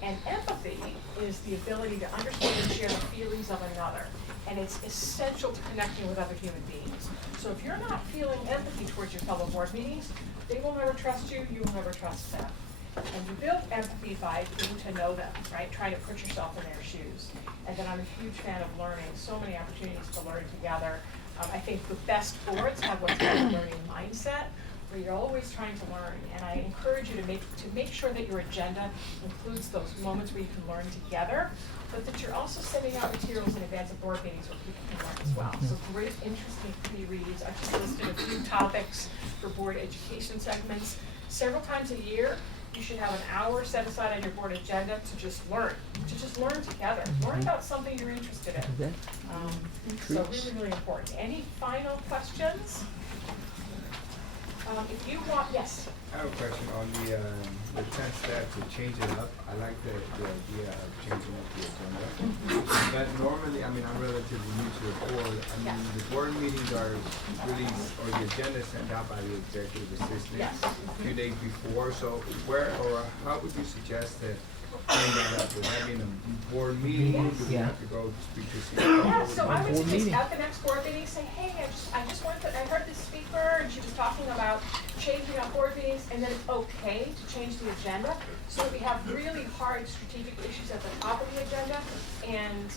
And empathy is the ability to understand and share the feelings of another. And it's essential to connecting with other human beings. So if you're not feeling empathy towards your fellow board meetings, they will never trust you, you will never trust them. And you build empathy by getting to know them, right? Trying to put yourself in their shoes. And then I'm a huge fan of learning. So many opportunities to learn together. I think the best boards have what's called a learning mindset, where you're always trying to learn. And I encourage you to make sure that your agenda includes those moments where you can learn together, but that you're also sending out materials in advance of board meetings where people can learn as well. So great, interesting pre-reads. I've just listed a few topics for board education segments. Several times a year, you should have an hour set aside on your board agenda to just learn together. Learn about something you're interested in. So really, really important. Any final questions? If you want, yes. I have a question on the 10 steps to change it up. I like the idea of changing up the agenda. But normally, I'm relatively new to the board. The board meetings are really, or the agenda is sent out by the executive assistant a few days before. So how would you suggest that change that up? Would that be in a board meeting? Do we have to go speak to CEO? Yeah, so I would suggest at the next board meeting, say, hey, I heard this speaker, and she was talking about changing up board meetings, and then it's okay to change the agenda, so that we have really hard strategic issues at the top of the agenda, and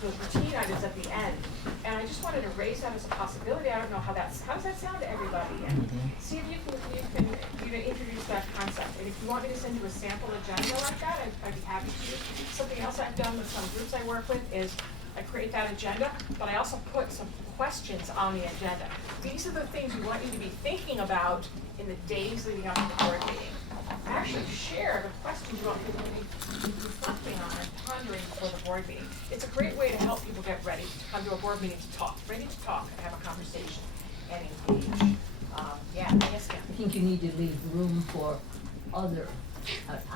those routine items at the end. And I just wanted to raise that as a possibility. I don't know how does that sound to everybody? And see if you can introduce that concept. And if you want me to send you a sample agenda like that, I'd be happy to. Something else I've done with some groups I work with is I create that agenda, but I also put some questions on the agenda. These are the things we want you to be thinking about in the days leading up to the board meeting. Actually share the questions you want people to be reflecting on and pondering before the board meeting. It's a great way to help people get ready to come to a board meeting to talk, ready to talk and have a conversation and engage. Yes, ma'am. I think you need to leave room for other,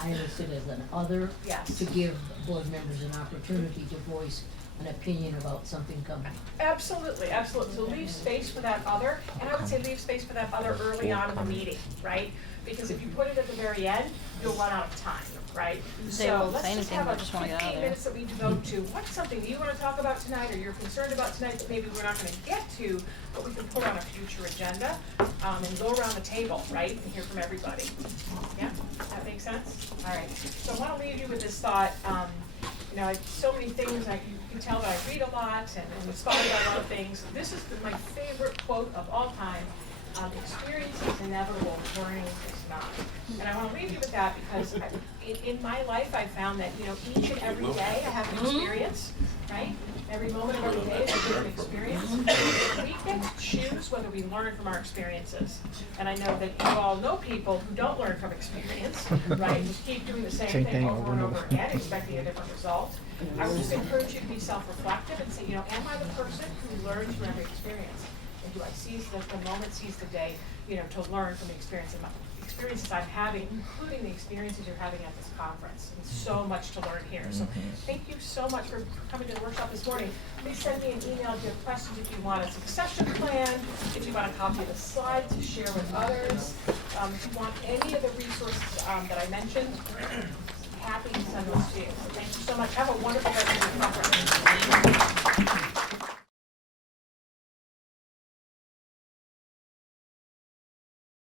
I understood as an other, to give board members an opportunity to voice an opinion about something coming. Absolutely. So leave space for that other, and I would say leave space for that other early on in the meeting, right? Because if you put it at the very end, you'll run out of time, right? So let's just have a 15 minutes that we devote to what's something that you want to talk about tonight, or you're concerned about tonight that maybe we're not going to get to, but we can put on a future agenda, and go around the table, right, and hear from everybody. Yeah, that makes sense? All right. So I want to leave you with this thought. So many things, you can tell that I read a lot and I'm inspired by a lot of things. This is my favorite quote of all time. Experience is inevitable, learning is not. And I want to leave you with that because in my life I found that, each and every day I have an experience, right? Every moment of every day is a different experience. We get to choose whether we learn from our experiences. And I know that you all know people who don't learn from experience, right? Just keep doing the same thing over and over again, expecting a different result. I would just encourage you to be self-reflective and say, am I the person who learns from every experience? And do I seize the moment, seize the day, to learn from the experiences I'm having, including the experiences you're having at this conference. And so much to learn here. So thank you so much for coming to the workshop this morning. Please send me an email if you have questions, if you want a succession plan, if you want a copy of the slides to share with others. If you want any of the resources that I mentioned, happy to send those to you. So thank you so much. Have a wonderful rest of your conference.